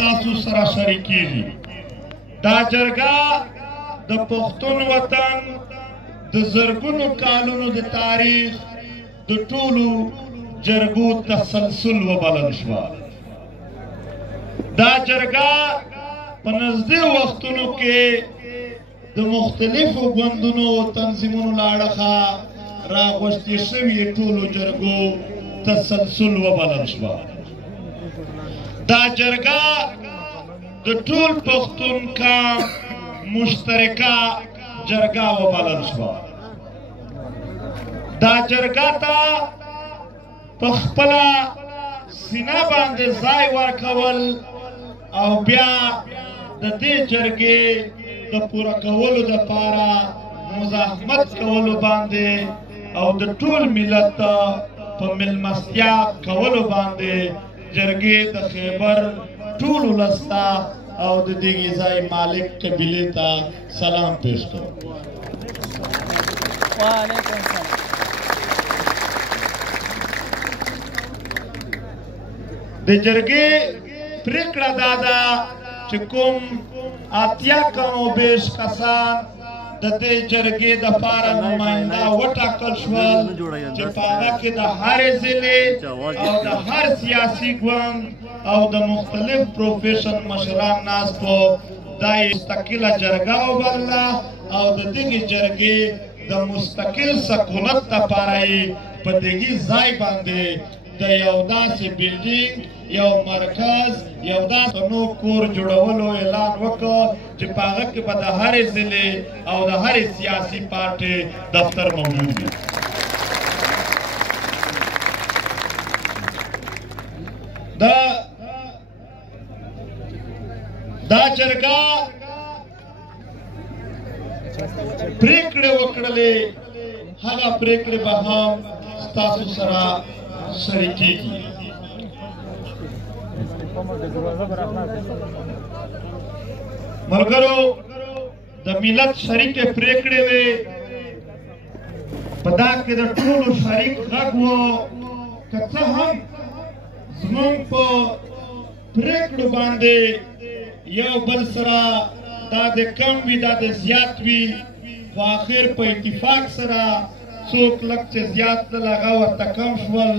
تاسو سره شریکیږي. دا جرګه د پښتون وطن د زرګونو کالونو د تاریخ د ټولو جرګو تسلسل وبلل شوه. دا جرګه په نږدې وختونو کې د مختلفو ګوندونو او تنظیمونو له اړخه راغوښتې شوي ټولو جرګو تسلسل وبلل شوه. دا جرګه د ټول پښتون قام مشترکه جرګه وبلل شوه. دا جرګه ته په خپله سینه باندې ځای ورکول او بیا د دې جرګې د پوره کولو دپاره مزاحمت کولو باندې او د ټول ملت په مېلمستیا کولو باندې جرګې د خیبر ټول ولس ته او د دغې ځای مالک قبیلې ته سلام پیش کوم. وعلیکم السلام. د جرګې پرېکړه دا ده چې کوم 80 کم و بیش کسان د دې جرګې دپاره نماینده وټاکل شول چې په هغه کې د هرې ضلعې او د هر سیاسي ګوند او د مختلف پروفیشن مشران ناست وو. دا یې مستقله جرګه وبلله او د دغې جرګې د مستقل سکونت دپاره یې په دغې ځای باندې د یو داسې بلډینګ یو مرکز یو داسې نو کور جوړولو اعلان وکړ چې په هغه کې به د هرې ضلعې او د هرې سیاسي پارټۍ دفتر موجود وي. دا جرګه پریکړې وکړلې هغه پریکړې به هم ستاسو سره شریکېږي. ملګرو د ملت شریکې پریکړې وې په دا کې د ټولو شریک غږ و که څه هم زموږ په پریکړو باندې یو بل سره دا د کم وي دا د زیات وي خو آخر په اتفاق سره څوک لږ چې زیات تلل هغه ورته کم شول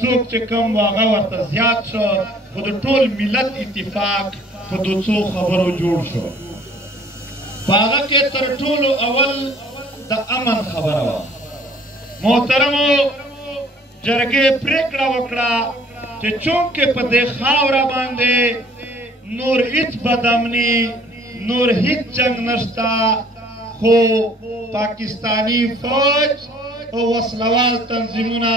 څوک چې کم و هغه ورته زیات شو خو د ټول ملت اتفاق په دو څو خبرو جوړ شو. په هغه کې تر ټولو اول د امن خبره وه. محترمو جرګې پریکړه وکړه چې چونکې په دې خاوره باندې نور هیڅ بدامني نور هیڅ جنگ نشته خو پاکستانی فوج او وسلوال تنظیمونه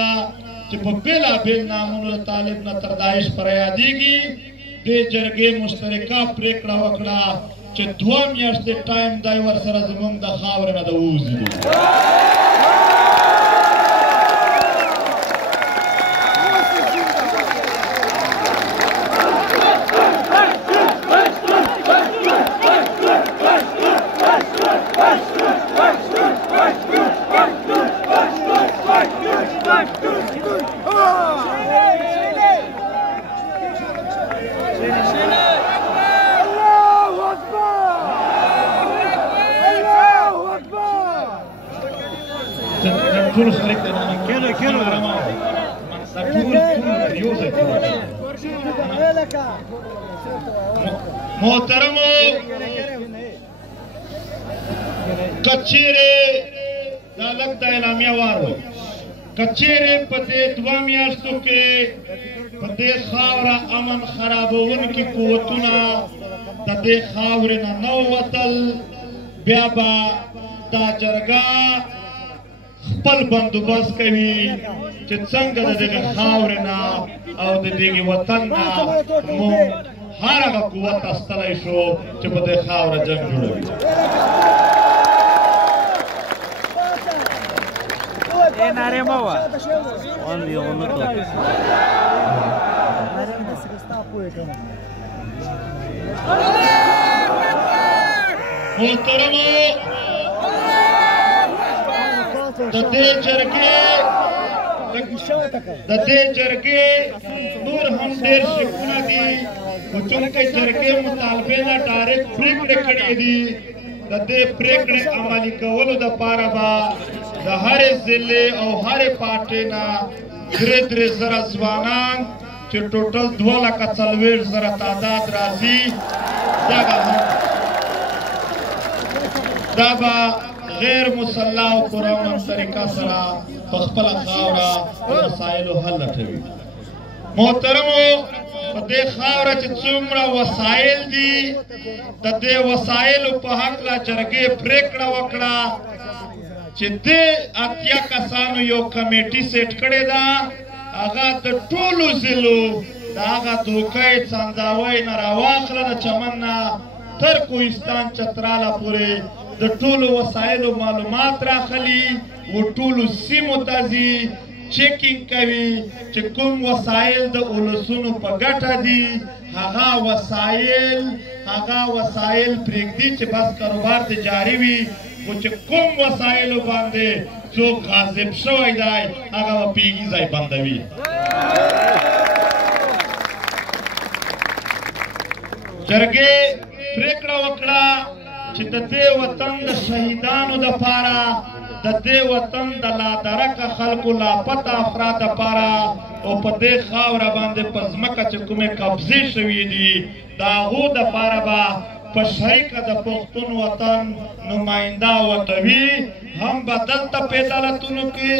چې په بېلابېل نامونو د طالب نه تر داعش پورې یادېږي دې جرګې مشترکه پریکړه وکړه چې 2 میاشتې ټایم دی ورسره زموږ د خاورې نه د ووځي. ټول شریک دی کېنو محترمو که چیرې دا لږ د اعلامیه وار وی که چیرې په دې 2 میاشتو کې په دې خاوره امن خرابوونکي قوتونه د دې خاورې نه نه ووتل بیا به دا جرګه خپل بندوبست کوي چې څنګه د دغه خاورې نه او د دغه وطن نه موږ هر هغه قوت استلی شو چې په دې خاوره جنګ جوړوي. محترمو د دې جرګې نور هم ډېر شکونه دي خو چونکه جرګې مطالبې نه ډایرکټ پریکړې کړې دي د دې پریکړې عملي کولو دپاره به د هرې ضلع او هرې پارټۍ نه 3 زره ځوانان چې ټوټل 2,40,000 تعداد راځي دا به غیر مسلح او پرامن طریقه سره په خپله خاوره د مسایلو حل لټوي. محترمو په دې خاوره چې څومره وسایل دي د دې وسایلو په هکله جرګې پریکړه وکړه چې دې 80 کسانو یو کمیټي سیټ کړې ده هغه د ټولو ضلعو د هغه دوکۍ څنځاوۍ نه راواخله د چمن نه تر کوهستان چتراله پورې د ټولو وسایلو معلومات راخلي و ټولو سیمو ته ځي چیکینګ کوي چې کوم وسایل د اولسونو په ګټه دي هغه وسایل پرېږدي چې بس کاروبار دې جاري وي خو چې کوم وسایلو باندې څوک غاصب شوی دی هغه به پیږي ځای بندوي. جرګې پریکړه وکړه چې د دې وطن د شهیدانو دپاره د دې وطن د لادرکه خلکو لاپته افراد دپاره او په دې خاوره باندې په ځمکه چې کومې قبضې شوي دي د هغو دپاره به په شریکه د پښتون وطن نماینده وټوي هم به دلته په عدالتونو کې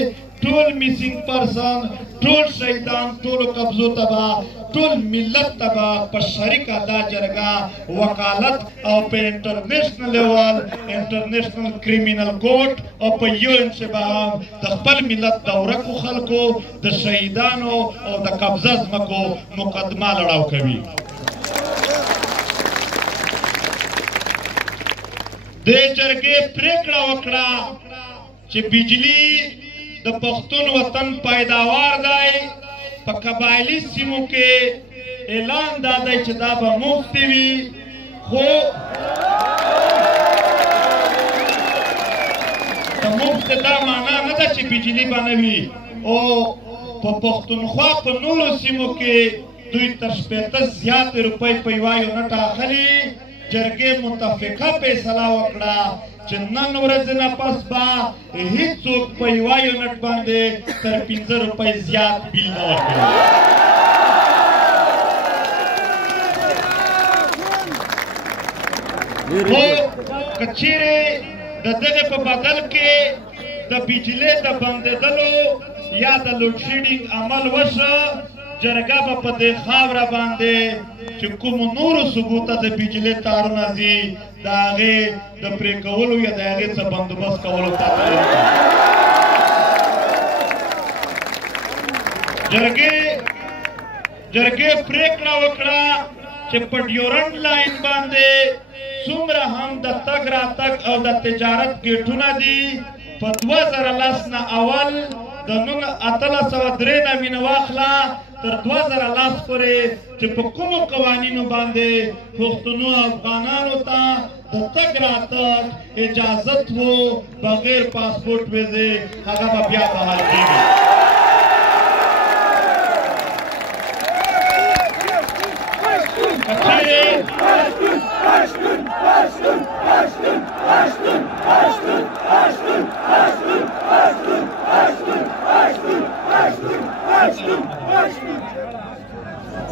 ټول میسینګ پرسن ټول شهیدان ټولو قبضو ته به ټول ملت ته به په شریکه دا جرګه وکالت او په انټرنیشنل لیول انټرنیشنل کریمینل کورټ او په UN چې به هم د خپل ملت د ورکو خلکو د شهیدانو او د قبضه ځمکو مقدمه لړاو کوي. دې جرګې پریکړه وکړه چې بجلی د پښتون وطن پیداوار دی په قبایلي سیمو کې اعلان دا دی چې دا به مفت وي خو د مفت دا معنا نه ده چې بجلی به نه وي او په پښتونخوا په نورو سیمو کې دوی تر 80 زیاتې روپۍ په یوه یونټ اخلي. جرګې متفقه فیصله وکړه چې نن ورځې نه پس به هیڅوک په یوه یونټ باندې تر 15 روپۍ زیات بیل نه ورکوي. خو که چیرې د دغې په بدل کې د بجلۍ د بندېدلو یا د لوډ شیډینګ عمل وشه جرګه به په دې خاوره باندې چې کومو نورو صوبو ته د بجلۍ تارونه ځي د هغې د پرې کولو یا د هغې څه بندوبست کولو ته جرګې پریکړه وکړه چې په ډیورنډ لاین باندې څومره هم د تګ راتګ او د تجارت ګیټونه دي په 2010 نه اول د 1893 نه واخله تر 2010 پورې چې په کومو قوانینو باندې پښتنو افغانانو ته د تګ راتګ اجازت وو بغیر پاسپورټ ویزې هغه به بیا بحال کېږي.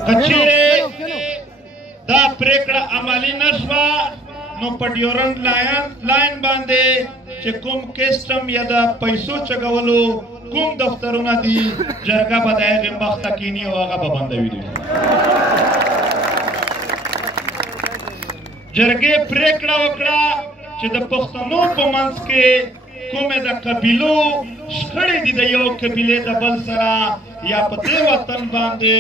کچیرې دا پریکړه عملي نشوه نو په ډیورنډ لاین باندې چې کوم کسټم یا د پیسو چګولو کوم دفترونه دي جرګه به د هغې مخته کیني او هغه به بندوي. جرګې پریکړه وکړه چې د پښتنو په منځ کې کومې د قبیلو شخړې دي د یو قبیلې د بل سره یا په دې وطن باندې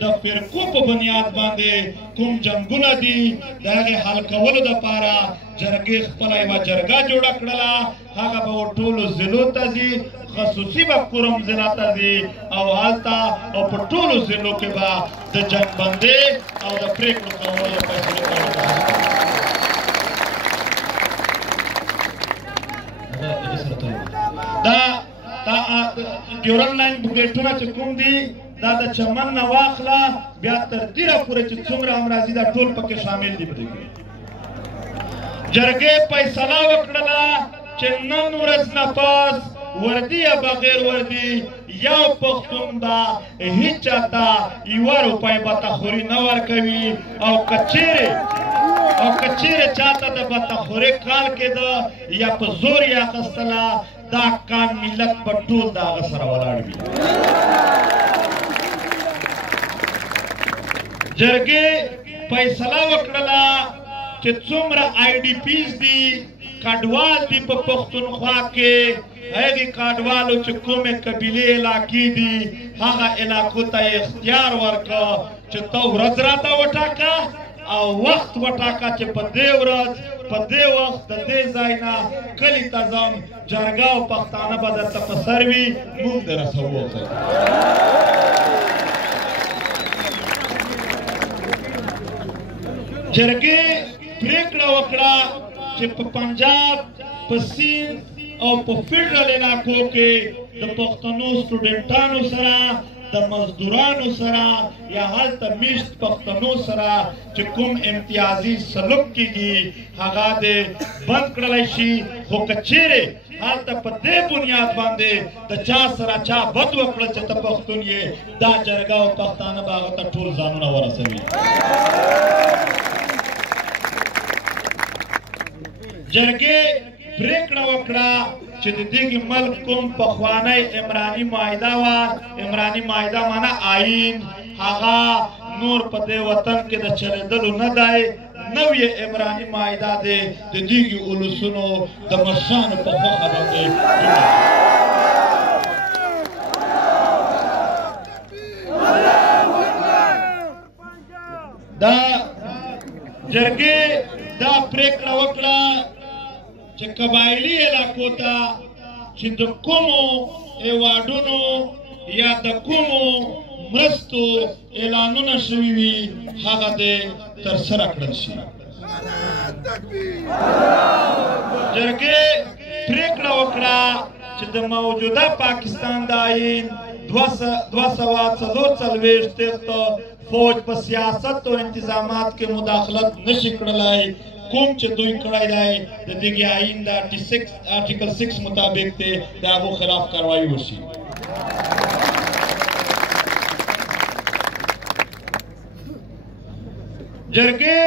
د فرقو په بنیاد باندې کوم جنګونه دي د هغې حل کولو دپاره جرګې خپله یوه جرګه جوړه کړله. هغه به ټولو ضلعو ته ځي خصوصي به کوم ضلع ته ځي او هلته او په ټولو ضلعو کې به د جنګ بندۍ او د پرېکړو کولو فیصلې کوي. دا ډیورنډ لاین ګیټونه چې کوم دي دا د چمن نه واخله بیا تر دیره پورې چې څومره هم راځي دا ټول پکې شامل دي په دې کې جرګې فیصله وکړله چې نن ورځ نه پس وردی یا بغیر وردی یو پښتون به هیچا ته یوه روپۍ بتخوري نه ورکوي او کچیرې چاته د بتخوري کال کېده یا په زور یې اخیستله دا کام ملت به ټول د هغه سره ولاړ وي جرګې فیصله وکړله چې څومره آی ډي پیز دي کډوال دي په پښتونخوا کې هغې کډوالو چې کومې قبیلې علاقې دي هغه علاقو ته یې اختیار ورکړه چې ته ورځ راته وټاکه او وخت وټاکه چې په دې ورځ په دې وخت د دې ځای نه کلي ته ځم جرګه او پښتانه به درته په سر وي موږ در رسوو جرګې پرېکړه وکړه چې په پنجاب په سیند او په فیډرل علاقو کې د پښتنو سټوډنټانو سره د مزدورانو سره یا هلته میشت پښتنو سره چې کوم امتیازي سلوک کېږي هغه دې بند کړلی شي خو که چیرې هلته په دې بنیاد باندې د چا سره چا بد وکړه چې ته پښتون یې دا جرګه او پښتانه به هغه ته ټول ځانونه ورسوي جرګې پرېکړه وکړه چې د دغې ملک کوم پخوانی عمراني معاهده وه عمراني معاهده معنا آیین هغه نور په دې وطن کې د چلېدلو نه دی نوې عمراني معاهده دی د دغې اولسونو د مشرانو په خوښه باندې دا جرګې دا پرېکړه وکړه چې قبایلي علاقو ته چې د کومو ایوارډونو یا د کومو مرستو اعلانونه شوي وي هغه دې ترسره کړل شي جرګې پرېکړه وکړه چې د موجوده پاکستان د آیین 244 فوج په سیاست او انتظامات کې مداخلت نشي کړلی کوم چې دوی کړی دی د دغې آیین د آرټیکل 6 مطابق دی د هغو خلاف کاروایي وشي جرګې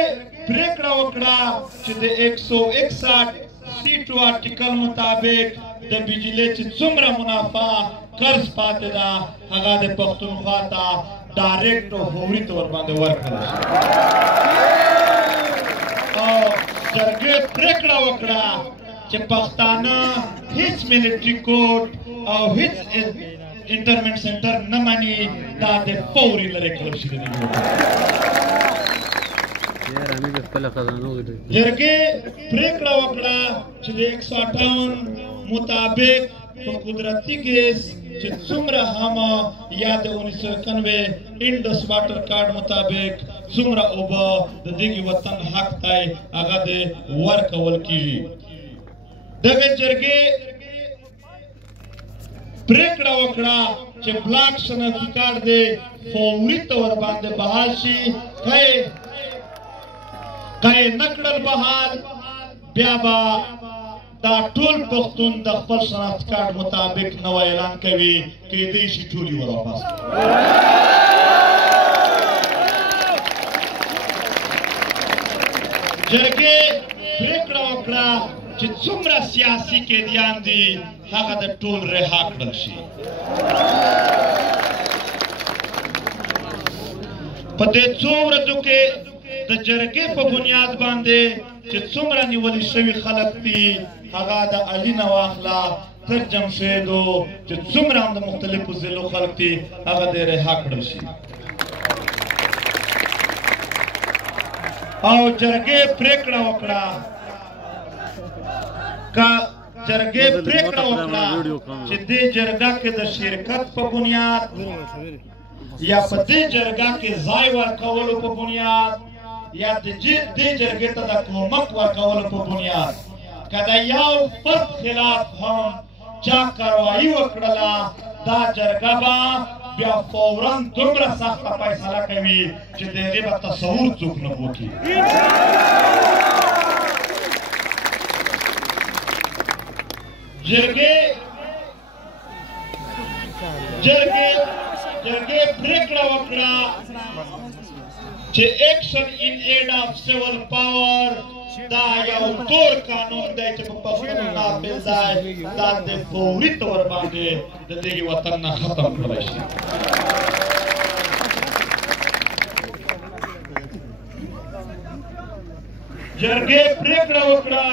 پرېکړه وکړه چې د 161 سیټو آرټیکل مطابق د بجلۍ چې څومره منافع قرض پاتې ده هغه د پښتونخوا ته ډایرکټ او فوري طور باندې ورکړل شي او جرګې پرېکړه وکړه چې پښتانه هیڅ ملټري کوډ او هیڅ انټرمنټ سنټر نه مني دا د فوري لرې کړل شي جرګې پرېکړه وکړه چې د 158 مطابق په قدرتي ګیس چې څومره هم یا د 1991 انډس واټر کارډ مطابق څومره اوبه د دغې وطن حق دی هغه دې ورکول کېږي دغه جرګې پرېکړه وکړه چې بلاک شناختي کارډ دې فوري طور باندې بحال شي که یې نه کړل بحال بیا به دا ټول پښتون د خپل شناخت کارډ مطابق نوی اعلان کوي کېدی شي ټول یې واپس جرګې پرېکړه وکړه چې څومره سیاسي قیدیان دي هغه د ټول رها کړل شي په دې څو ورځو کې د جرګې په بنیاد باندې چې څومره نیولي شوي خلک دي هغه د علي نه واخله تر جمشیدو چې څومره هم د مختلفو ضلعو خلک دي هغه دې رها کړل شي او جرګې پرېکړه وکړه چې دې جرګه کې د شرکت په بنیاد یا په دې جرګه کې ځای ورکولو په بنیاد یا دې جرګې ته د کومک ورکولو په بنیاد که د یو فرد خلاف هم چا کاروایي وکړله دا جرګه به بیا فوراً دومره سخته فیصله کوي چې د هغې به تصور څوک نه وکړي. جرګې پرېکړه وکړه چې ایکشن ان ایډ آف سیول پاور دا یو تور قانون دی چې په پښتو نافذ دی، دا د فوري طور باندې د دې وطن نه ختم کړی شي. جرګې پرېکړه وکړه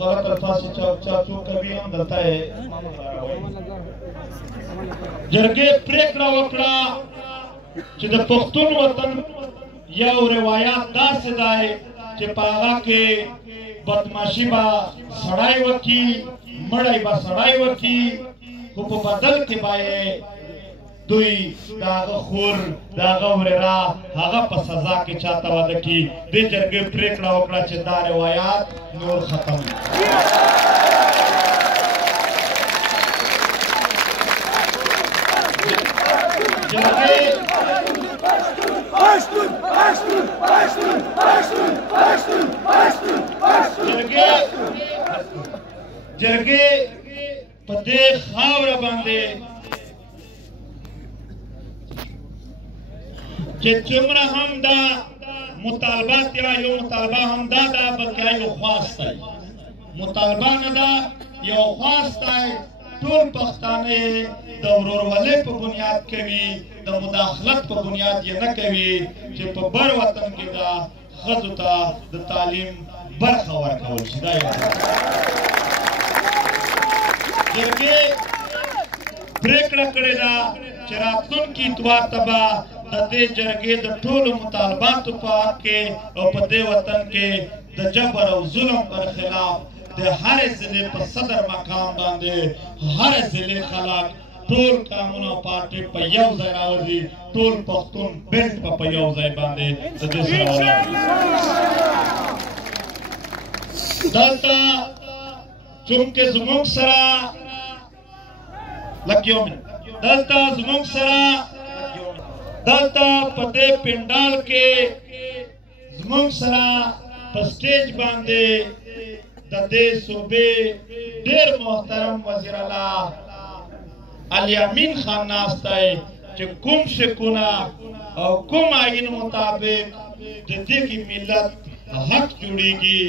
غلط الفاظ چا څوک کوي هم دلته جرګې پرېکړه وکړه چې د پښتون وطن یو روایت داسې دی چې په هغه کې بدماشي به سړی وکړي، مړی به سړی وکړي، خو په بدل کې به دوی د هغه خور د هغه ورېره هغه په سزا کې چاته واده کړي. دې جرګې پرېکړه وکړه چې دا روایات نور ختم کړي. جرګې په دې خاوره باندې چې څومره هم دا مطالبات یا یو مطالبه هم دا بلکې یو خواست دی، مطالبه نه ده یو خواست دی. ټول پښتانه د ورورولۍ په بنیاد کوي، د مداخلت په بنیاد یې نه کوي چې په بر وطن کې د ښځو ته د تعلیم برخه ورکول شي. دا یو جرګې پرېکړه کړې ده چې راتلونکي اتوار ته به د دې جرګې د ټولو مطالباتو په حق کې او په دې وطن کې د جبر او ظلم پر خلاف د هرې ضلع په صدر مقام باندې هرې ضلع خلک ټول قانون او پارټي په یو ځای راوځي، ټول پښتون بیلټ په یو ځای باندې د دې سره ولاړ دلته چونکې زموږ سره دلته زموږ سره دلته په دې پنډال کې زموږ سره په سټیج باندې د دې صوبې ډېر محترم وزیر اعلی الیامین خان ناست دی چې کوم شکونه او کوم آیین مطابق د دې ملت حق جوړیږي،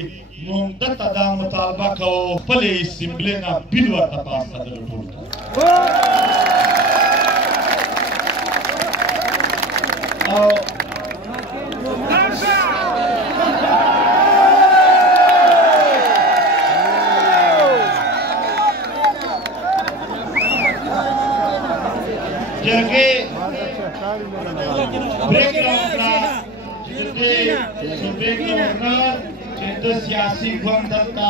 موږ دته دا مطالبه کوو خپلې اسمبلۍ نه بیل ورته پاس کړل. ټول جرګې پرېکړه وکړه چې د دې صوبې ګورنر چې د سیاسي ګوند دلته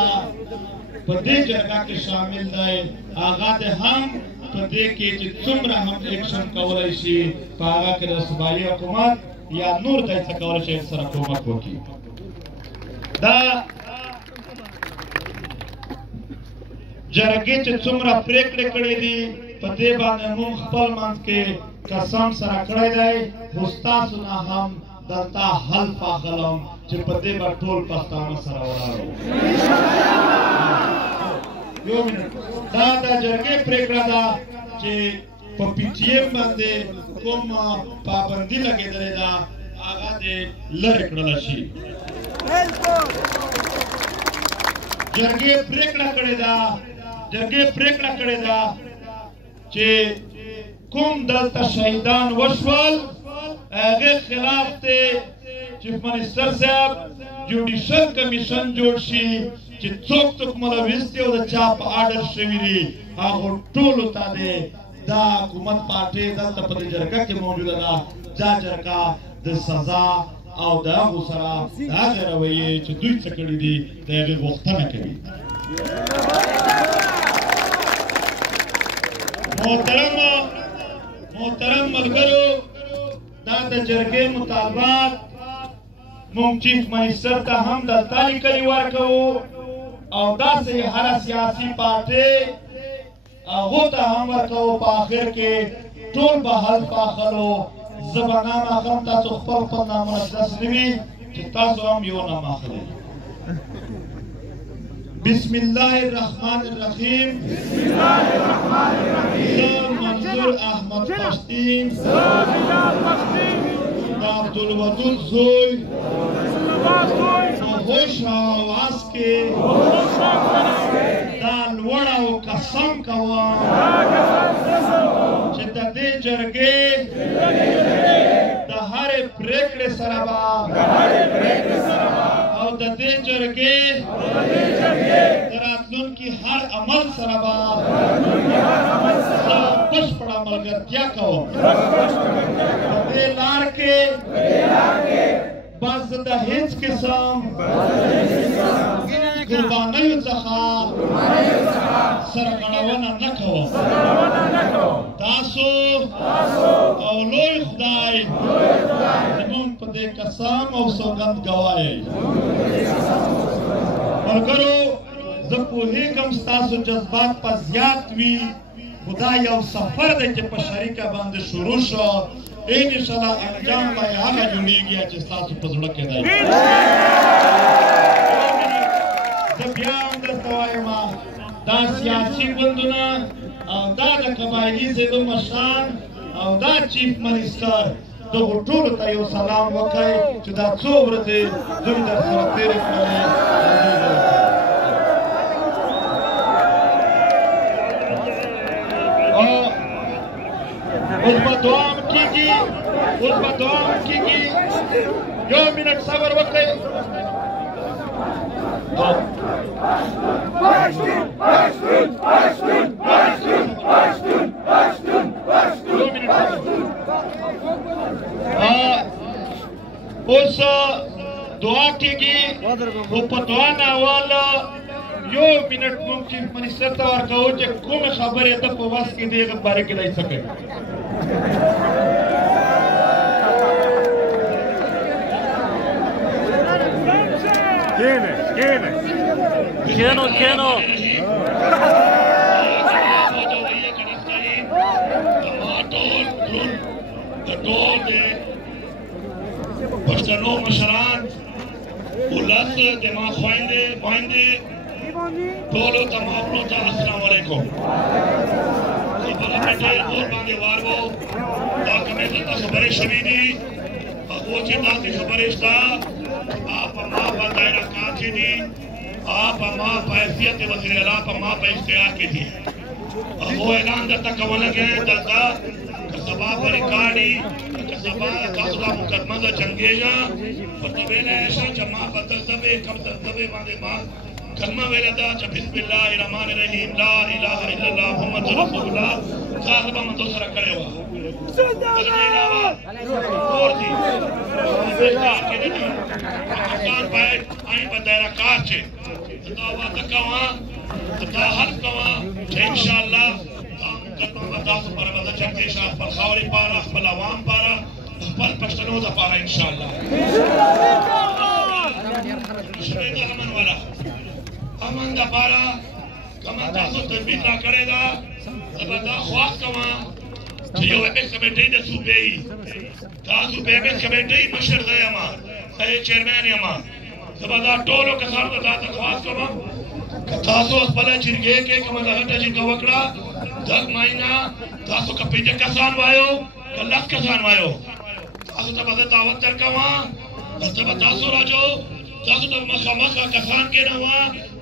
په دې جرګه کې شامل دی، هغه د هم په دې کې چې څومره هم اکشن کولی شي په هغه کې د صوبایي حکومت یا نور ځای څه کولی شي سره کومک وکړي. دا جرګې چې څومره پرېکړې کړې دي په دې باندې موږ خپل منځ کې قسم سره کړی دی، خو ستاسو نه هم دلته حلف اخلم چې په دې به ټول پښتانه سره ولاړ وو. یو منټ، دا د جرګې پرېکړه ده چې په پی ټي ایم باندې کوم پابندي لګېدلې ده هغه دې لرې کړله شي. جرګې پرېکړه کړې ده چې کوم دلته شهیدان وشول هغې خلاف دی چیف منسټر صاحب جوډیشل کمیشن جوړ شي چې څوک ملوث دي او د چا په آرډر شوي دي هغو ټولو ته دی دا حکومت پارټۍ دلته په دې جرګه کې موجوده ده، دا جرګه د سزا او د هغو سره د هغې رویې چې دوی څه کړي دي د هغې غوښتنه کوي. محترم ملګرو، دا د جرګې مطالبات موږ چیف منسټر ته هم دلته لیکلي ورکوو او داسې هر سیاسي پارټي هغو ته هم ورکوو په آخر کې ټول به حلف اخلو زه به نام اخلم تاسو خپل خپل نامونه داسې نه وي چې تاسو هم یو نام اخلئ بسم الله الرحمن الرحیم زه منظور احمد پښتین د عبدالودود زوی په هوش او آواز کې دا لوړه او قسم کوم چې د دې جرګې د هرې پرېکړې سره به او د دې جرګې د راتلونکي هر عمل سره به زه بشپړه ملګرتیا کوم په دې لار کې بس د هیڅ قسم قربانیو څخه سرغړونه نه کوم تاسو او لوی خدای زموږ په دې قسم او سوګند ګواهی ملګرو زه پوهېږم ستاسو جذبات په زیات وي خو دا یو سفر دی چې په شریکه باندې شروع شو انشاءالله انجام به یې هغه جوړېږي چې ستاسو په زړه کې دی زه بیا هم درته وایم دا سیاسي ګوندونه او دا د قبایلي ضلعو مشران او دا چیف منسټر دغو ټولو ته یو سلام وکړئ چې دا څو ورځې دوی درسره تېرې کړلې اوس به دعا هم کېږي یو منټ صبر وکړئ اوس دعا کېږي خو په دعا نه اول یو منټ موږ چیف منسټر ته ورکوو چې کومې خبرې ده په وس کې دی هغه باره کې دی څه کوي پښتنو مشران ولس د ما خویندې ټولو تمامو ته السلام علیکم خبره مې ډېر اور باندې وار وو دا کومې ته خبرې شوې دي هغو چې داسې خبرې شته آپ ما په دایره کار کې دي آپ ما په حیثیت وزیر اعلی په ما په اختیار کې دي هغو اعلان درته کولی دلته که سبا په ریکارډي که سبا تاسو دا مقدمه ده جنګېږه ورته ویلی شه چې ما په دبې کم دبې باندې ما کلمه ویله ده چې بسم الله الرحمن الرحیم لا اله الا الله محمد رسول الله دا به مې تو سره کړې وه اور دي پاکستان باید آئین په دایره کار چې دا واده کوه دا حل کوه چې انشاءالله دا مقدمه به تاسو پاره به د جنګېږه خپل خاورې پاره خپل عوام پاره خپل پښتنو دپاره انشاءالله شپې د امن والا امن دپاره کومه تاسو تدبیر را کړې ده زه به دا خواست کوم چې یو اپیکس کمیټۍ د صوبې دا صوبې اپیکس کمیټۍ مشر زه یم زه یې چیرمین یم زه به دا ټولو کسانو ته دا درخواست کوم که تاسو خپله جرګې کې کومه دغه جرګه وکړه دغ مهینه تاسو که 5 کسان وایو که 10 کسان وایو تاسو ته به زه دعوت درکوم دلته به تاسو راځو تاسو ته مخامخ کسان کېنوه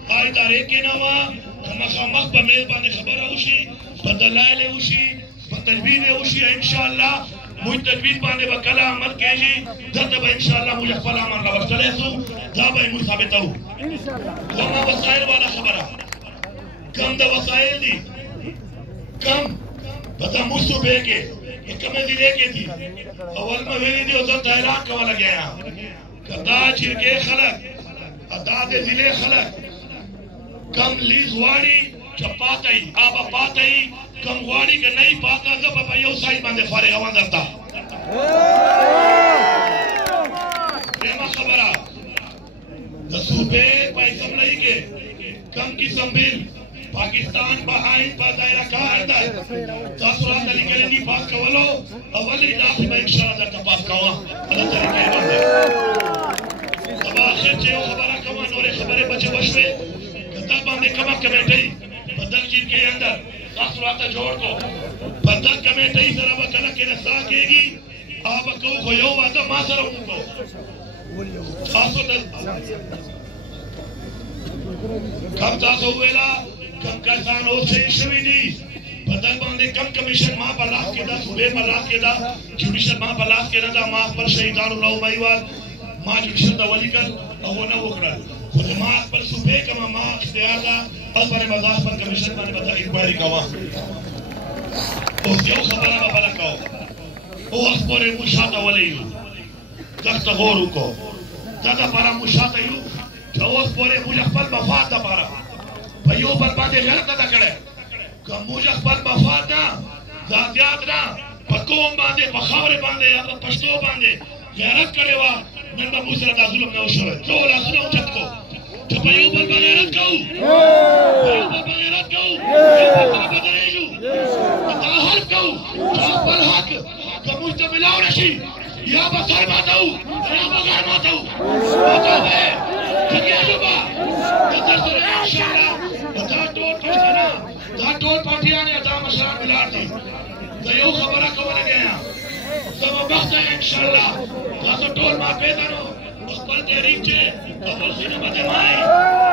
دا ادارې کېنوه که مخامخ په میز باندې خبره وشي په دلایل وشي په تدبیر وشي انشاءالله موږ تدبیر باندې به کله عمل کېږي دلته به انشاءالله موږ خپل امن راوستلی شو دا به یې موږ ثابتوو زما وسایل والا خبره کم د وسایل دي کم په زموږ صوبې کې په کومې ضلع کې دي اول مې ویلي دي او زه ته اعلان کوه لګیا یم که دا جرګې خلک دا د ضلع خلک کم لیز غواړي چې پاته یي هغه پاته یي کم غواړي که نه یي پاته زه به په یو سایډ باندې فارغوم درته درېیمه خبره د صوبې په اسمبلۍ کې कम की संबिल पाकिस्तान बहाइन पर दायरा कार दा तासुरात अली के लिए पास कवलो अवली दास में इंशाल्लाह तक पास कवा अल्लाह तरीके बंदे अब आखिर जे खबर कमा नोरे खबरे बचे बशवे किताबा में कमा कमेटी बदल चीज के अंदर तासुरात जोड़ को बदल कमेटी जरा बकला के रसा केगी आप को खोयो वादा मा सर उनको तासो कम तासो वेला कम कैसान हो से शवीनी बदल बांधे कम कमीशन मां पर लाख के दा सुबह पर लाख के दा जुडिशल मां पर लाख के दा मां पर शहीदान लो माईवाल मां जुडिशल दा वली कर और वो ना वो करा खुद मां पर सुबह कमा मां इख्तियार दा और पर मजाक पर कमीशन माने बता इंक्वायरी कवा तो क्यों खबर है बाबा का ओ अखबार मुशाता वली तख्त गोरू को दादा para मुशाता यू जो अखबार मुजफ्फर मफाद दा para भाइयों पर बातें गलत ना करे कमूजा पर मफाद ना जातियात ना पकोम बांधे पखावरे बांधे या तो पश्तो बांधे गलत करे वा नंदा मुसरा दा जुल्म ना उशवे तो लासना उचत को तो भाइयों पर गलत कहू भाइयों पर गलत कहू पर बदरेजू ता हर कहू पर हक कमूजा मिलाओ रशी या बसर माताऊ या बगर माताऊ बताओ है जगिया जुबा कदर से इंशाल्लाह टोल पार्टियां ने अदा मशरा मिला दी तो यो खबर कवर गया सब वक्त है इंशाल्लाह तो टोल मा पैदा नो उस पर तहरीक छे कबूल से मते माए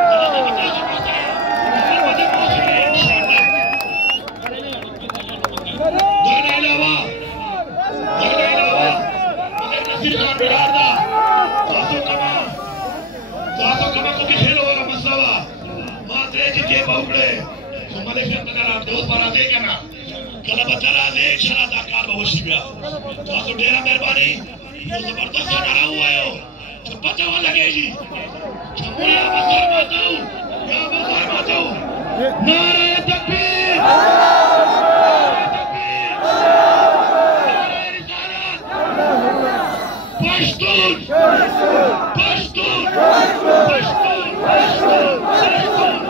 तो बता सकता है मते पहुंचे इंशाल्लाह दरे इलावा मगर नसीर खान बिरार दा तो कमा को भी खेलो वाला मसला मात्रे के बाउड़े तुम्हारे फिर तक आप दोस्त पर आते क्या ना कल बच्चा दे शरा दा कार बहुत शिबिया तो डेरा मेहरबानी ये जबरदस्त नारा हुआ है तो बच्चा वाला लगे जी चमुया बसर माताऊ या बसर माताऊ नारे तकबीर नारे रिसालत पश्तून पश्तून पश्तून पश्तून पश्तून